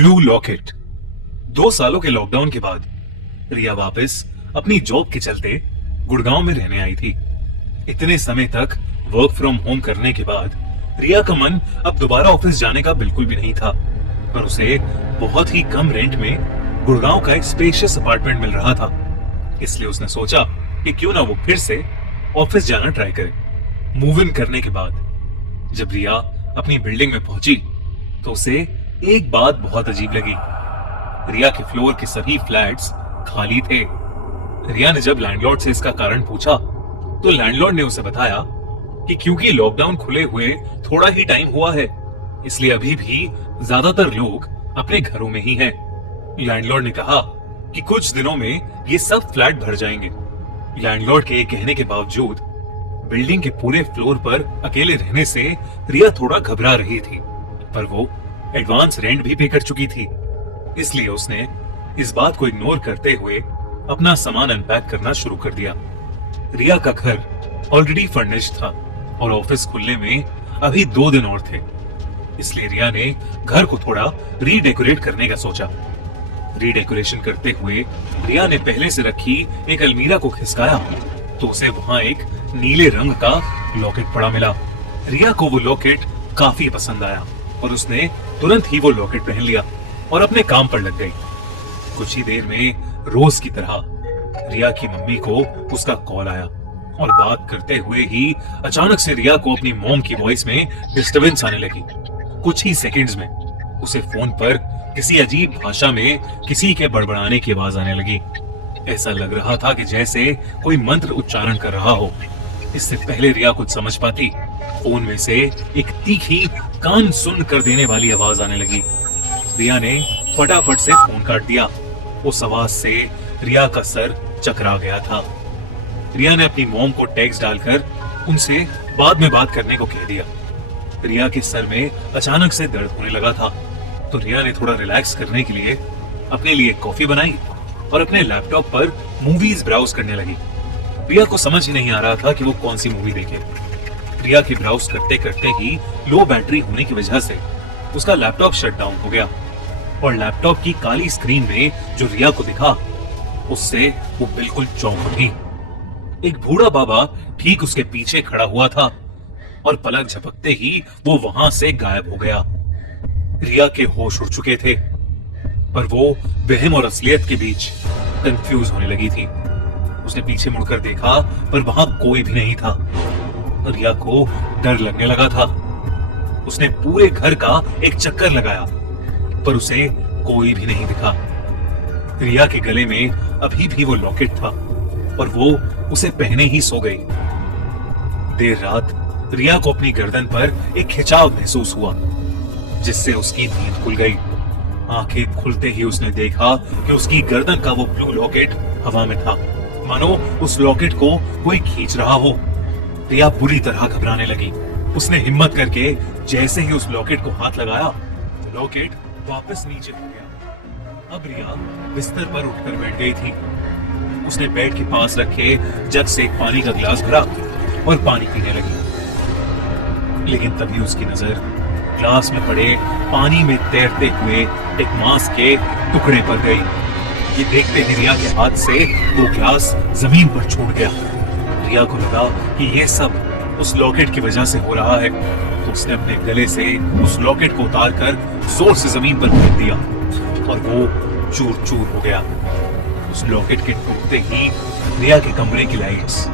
Blue locket. 2 सालों के lockdown के बाद रिया वापस अपनी जॉब के चलते गुड़गांव में रहने आई थी। इतने समय तक वर्क फ्रॉम होम करने के बाद रिया का मन अब दोबारा ऑफिस जाने का बिल्कुल भी नहीं था, पर उसे बहुत ही कम रेंट में गुड़गांव का एक स्पेशियस अपार्टमेंट मिल रहा था। इसलिए उसने सोचा कि क्यों ना वो फिर से ऑफिस जाना ट्राई करे। मूव इन करने के बाद जब रिया अपनी बिल्डिंग में पहुंची तो उसे एक बात बहुत अजीब लगी। रिया के फ्लोर के सभी फ्लैट्स खाली थे। रिया ने जब लैंडलॉर्ड से इसका कारण पूछा तो लैंडलॉर्ड ने उसे बताया कि क्योंकि लॉकडाउन खुले हुए थोड़ा ही टाइम हुआ है, इसलिए अभी भी ज्यादातर लोग अपने घरों में ही हैं। लैंडलॉर्ड ने कहा कि कुछ दिनों में ये सब फ्लैट भर जाएंगे। लैंडलॉर्ड के कहने के बावजूद बिल्डिंग के पूरे फ्लोर पर अकेले रहने से रिया थोड़ा घबरा रही थी, पर वो एडवांस रेंट भी पे कर चुकी थी। इसलिए उसने इस बात को इग्नोर करते हुए अपना सामान अनपैक करना शुरू कर दिया। रिया का घर ऑलरेडी फर्निश्ड था और ऑफिस खुलने में अभी 2 दिन और थे, इसलिए रिया ने घर को थोड़ा रीडेकोरेट करने का सोचा। रीडेकोरेशन करते हुए रिया ने पहले से रखी एक अलमीरा को खिसकाया तो उसे वहां एक नीले रंग का लॉकेट पड़ा मिला। रिया को वो लॉकेट काफी पसंद आया और उसने तुरंत ही वो लॉकेट पहन लिया और अपने काम पर लग गई। कुछ ही देर में रोज की तरह रिया की मम्मी को उसका कॉल आया और बात करते हुए ही अचानक से रिया को अपनी मॉम की वॉइस में डिस्टरबेंस आने लगी। कुछ ही सेकंड्स में उसे फोन पर किसी अजीब भाषा में किसी के बड़बड़ाने की आवाज आने लगी। ऐसा लग रहा था कि जैसे कोई मंत्र उच्चारण कर रहा हो। इससे पहले रिया कुछ समझ पाती, फोन में से एक तीखी कान सुन कर देने वाली आवाज आने लगी। रिया ने फटाफट से फोन काट दिया। उस आवाज से रिया का सर चकरा गया था। रिया ने अपनी मॉम को टेक्स्ट डालकर उनसे बाद में बात करने को कह दिया। रिया के सर में अचानक से दर्द होने लगा था, तो रिया ने थोड़ा रिलैक्स करने के लिए अपने लिए कॉफी बनाई और अपने लैपटॉप पर मूवीज ब्राउज करने लगी। रिया को समझ ही नहीं आ रहा था कि वो कौन सी मूवी देखे। रिया की ब्राउज करते करते ही लो बैटरी होने की वजह से उसका लैपटॉप शट डाउन हो गया और लैपटॉप की काली स्क्रीन में जो रिया को दिखा उससे वो बिल्कुल चौंक उठी। एक बूढ़ा बाबा ठीक उसके पीछे खड़ा हुआ था और पलक झपकते ही वो वहां से गायब हो गया। रिया के होश उड़ चुके थे, पर वो वहम और असलियत के बीच कंफ्यूज होने लगी थी। उसने पीछे मुड़कर देखा पर वहां कोई भी नहीं था। रिया को डर लगने लगा था। उसने पूरे घर का एक चक्कर लगाया पर उसे कोई भी नहीं दिखा। रिया के गले में अभी भी वो लॉकेट था और वो उसे पहने ही सो गई। देर रात रिया को अपनी गर्दन पर एक खिंचाव महसूस हुआ, जिससे उसकी नींद खुल गई। आंखें खुलते ही उसने देखा कि उसकी गर्दन का वो ब्लू लॉकेट हवा में था, मानो उस लॉकेट को कोई खींच रहा हो। रिया बुरी तरह घबराने लगी। उसने हिम्मत करके जैसे ही उस लॉकेट को हाथ लगाया, लॉकेट वापस नीचे हो गया। अब रिया बिस्तर पर उठकर बैठ गई थी। उसने बेड के पास रखे जग से एक पानी का गिलास भरा और पानी पीने लगी, लेकिन तभी उसकी नजर ग्लास में पड़े पानी में तैरते हुए एक मांस के टुकड़े पर गई। ये देखते ही रिया के हाथ से वो ग्लास जमीन पर छूट गया। रिया को लगा कि ये सब उस लॉकेट की वजह से हो रहा है, तो उसने अपने गले से उस लॉकेट को उतारकर जोर से जमीन पर फेंक दिया और वो चूर चूर हो गया। उस लॉकेट के टूटते ही रिया के कमरे की लाइट्स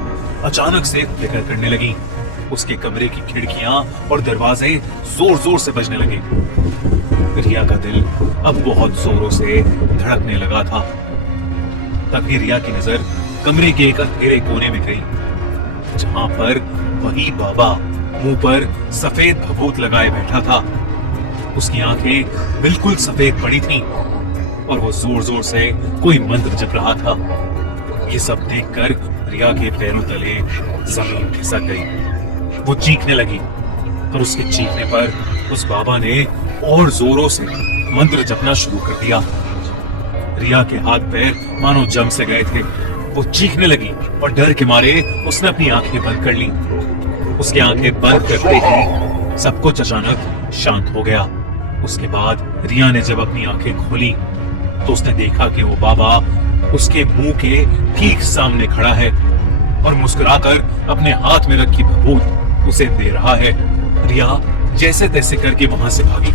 अचानक से फ्लिकर करने लगी। उसके कमरे की खिड़कियां और दरवाजे जोर जोर से बजने लगे। रिया का दिल अब बहुत जोरों से धड़कने लगा था। तभी रिया की नजर कमरे के एक अंधेरे कोने में गई, जहां पर वही बाबा मुंह पर सफेद भभूत लगाए बैठा था। उसकी आंखें बिल्कुल सफेद पड़ी थीं और वो जोर जोर से कोई मंत्र जप रहा था। ये सब देखकर रिया के पैरों तले जमीन खिसक गई। वो चीखने लगी और उसके चीखने पर उस बाबा ने और जोरों से मंत्र जपना शुरू कर दिया। रिया के हाथ पैर मानो जम से गए थे। वो चीखने लगी और डर के मारे उसने अपनी आंखें बंद कर ली। उसकी आंखें बंद करते ही सब कुछ अचानक शांत हो गया। उसके बाद रिया ने जब अपनी आंखें खोली तो उसने देखा कि वो बाबा उसके मुंह के ठीक सामने खड़ा है और मुस्कुराकर अपने हाथ में रखी भभूत उसे दे रहा है। रिया जैसे तैसे करके वहां से भागी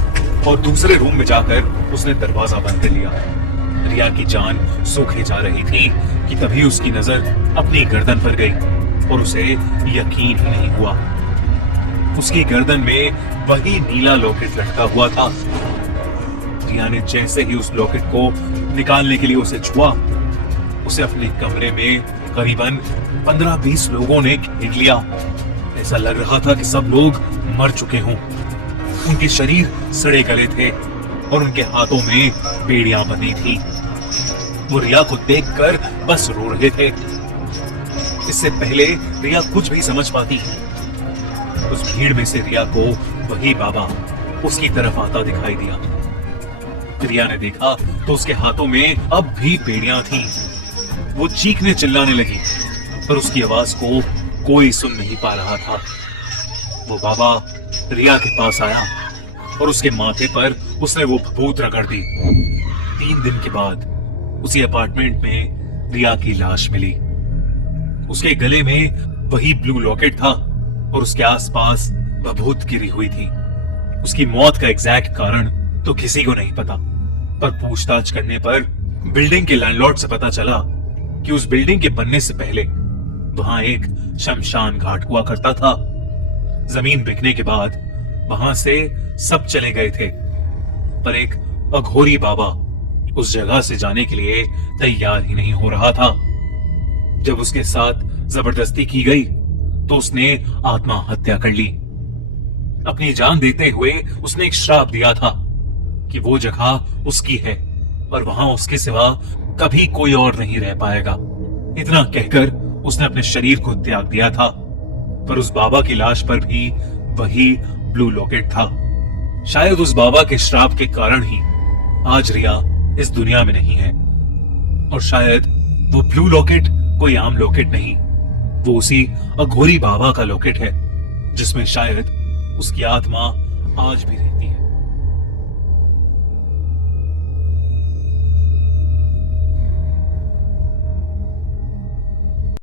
और दूसरे रूम में जाकर उसने दरवाजा बंद कर लिया। रिया की जान सूखे जा रही थी कि तभी उसकी नजर अपनी गर्दन पर गई और उसे यकीन ही नहीं हुआ। उसकी गर्दन में वही नीला लॉकेट लटका हुआ था। रिया ने जैसे ही उस लॉकेट को निकालने के लिए उसे छुआ, उसे अपने कमरे में करीबन 15-20 लोगों ने घेर लिया। ऐसा लग रहा था कि सब लोग मर चुके हों। उनके शरीर सड़े गले थे और उनके हाथों में बेड़ियां बंधी थी। वो रिया को देखकर बस रो रहे थे। इससे पहले रिया कुछ भी समझ पाती, उस भीड़ में से रिया को वही बाबा उसकी तरफ आता दिखाई दिया। रिया ने देखा तो उसके हाथों में अब भी बेड़ियां थी। वो चीखने चिल्लाने लगी पर उसकी आवाज को कोई सुन नहीं पा रहा था। वो बाबा रिया के पास आया और उसके माथे पर उसने वो भभूत रगड़ दी। 3 दिन के बाद उसी अपार्टमेंट में रिया की लाश मिली। उसके गले में वही ब्लू लॉकेट था और उसके आसपास भभूत गिरी हुई थी। उसकी मौत का एग्जैक्ट कारण तो किसी को नहीं पता, पर पूछताछ करने पर बिल्डिंग के लैंडलॉर्ड से पता चला कि उस बिल्डिंग के बनने से पहले वहां एक शमशान घाट हुआ करता था। जमीन बिकने के बाद वहां से सब चले गए थे, पर एक अघोरी बाबा उस जगह से जाने के लिए तैयार ही नहीं हो रहा था। जब उसके साथ जबरदस्ती की गई तो उसने आत्महत्या कर ली। अपनी जान देते हुए उसने एक श्राप दिया था कि वो जगह उसकी है और वहां उसके सिवा कभी कोई और नहीं रह पाएगा। इतना कहकर उसने अपने शरीर को त्याग दिया था, पर उस बाबा की लाश पर भी वही ब्लू लॉकेट था। शायद उस बाबा के श्राप के कारण ही आज रिया इस दुनिया में नहीं है, और शायद वो ब्लू लॉकेट कोई आम लॉकेट नहीं, वो उसी अघोरी बाबा का लॉकेट है जिसमें शायद उसकी आत्मा आज भी रहती है।